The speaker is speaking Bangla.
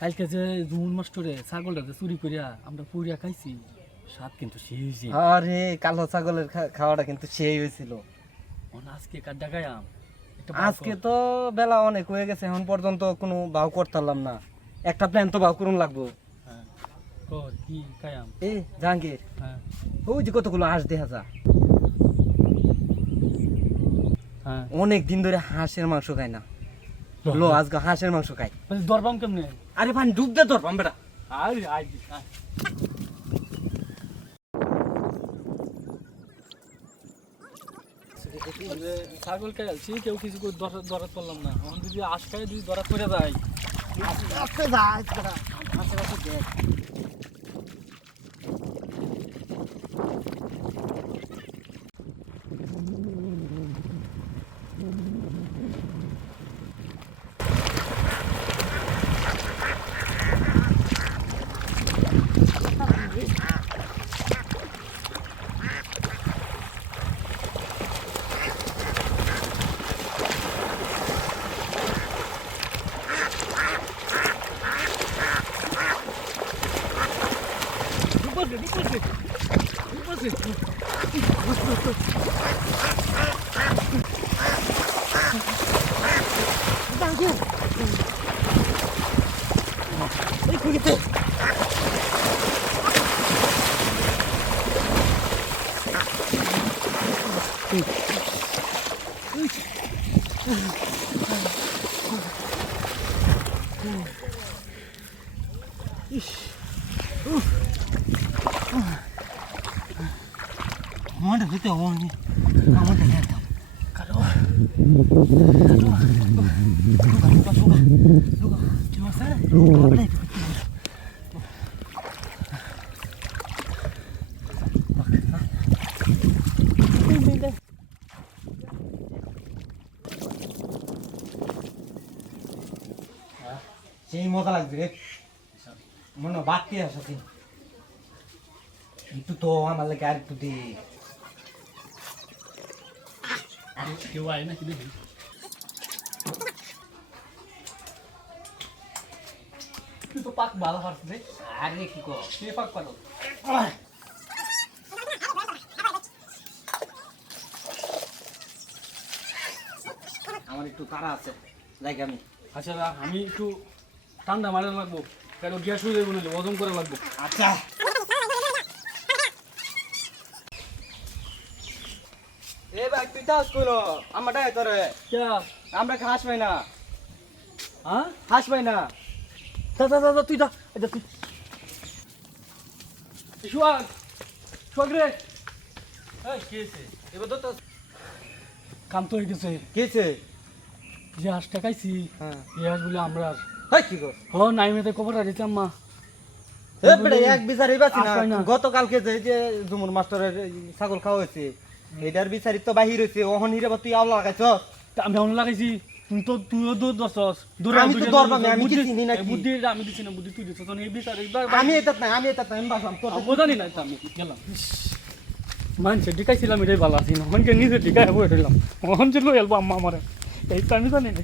কালকে যে জুমুন মাস্টরে ছাগলটা যে চুরি করিয়া আমরা পুরিয়া খাইছি, স্বাদ কিন্তু সেই। আরে কালো ছাগলের খাওয়াটা কিন্তু সেই হয়েছিল। আজকে কাড্ডা খাইয়াম আজকে তো বেলা অনেক হয়ে গেছে, এখন পর্যন্ত কোনো ভাও করতাম না। একটা প্ল্যান তো ভাও করুন লাগবো। হ্যাঁ কর কি খাইয়াম? এই জাহাঙ্গীর, হ্যাঁ ওই যে কতগুলো হাঁস দেখা যা, হ্যাঁ অনেক দিন ধরে হাঁসের মাংস খাই না। লো আজকে হাঁসের মাংস খাই। দরবাম কেমনে? আরে ভাই ডুব দে ধরবাম বেটা। আরে আই ছাগল খাইছি, কেউ কিছু করে দরা করলাম না। এখন যদি আশ খাই যদি দরা করে যায় আস্তে যা বেটা, আশেপাশে দেখ। Mana kita orang ni? Kamu dah lihat tak? Kalau cuma sana. সেই মজা লাগবে রে, মনে বাড়তে আসে একটু তো আমার লাগে আর একটু দে। কেউ আয় না কি দেখি? তুই তো পাক ভালো পারছিস রে। আরে কি কর, কে পাক পারো? আমার একটু তাড়া আছে, যাই আমি। আচ্ছা আমি একটু ঠান্ডা মারা লাগবো, কারণ গ্যাস হয়ে যাবে, ওজন করে লাগবো। আচ্ছা এ ভাই তুই তাস করো আমার ডাই তোরে, কে? আমরা হাঁস পাই না, হ্যাঁ হাঁস পাই না। দাদা তুই দা, এটা তুই সোহাগ, সোহাগ রে। এই কি হয়েছে? এবার তো কাম তো হয়ে গেছে। কেছে যে হাঁসটা খাইছি, হ্যাঁ এই হাঁস বলে আমরা হাই কি কর নাইমেতে খবর দিতাম মা। এ বেটা এক বিচারি বাছি আস পাই না, না। গতকালকে যে জুমুর মাস্টারের ছাগল খাওয়া হয়েছে, এটার বিচারি তো বাহির হয়েছে, ওহন হিরে তুই আওলা লাগাইছ। আমি অন্য লাগাইছি, তুইও দৌড় দছস। আমি তো দৌড়বাম, আমি কি চিনি নাকি? বুদ্ধি আমি দিছি না, বুদ্ধি তুই দিছস। এই বিচার আমি এটাত নাই, আমি বাসলাম তোর। বোঝানি নাই তো, আমি গেলাম মানছে ডিকাইছিলাম, এটাই ভালো আছি না। মনকে নিজে ডিকাই হবো এলাম, মন যে লো এলবো আম্মা আমার, এই তো আমি জানি না।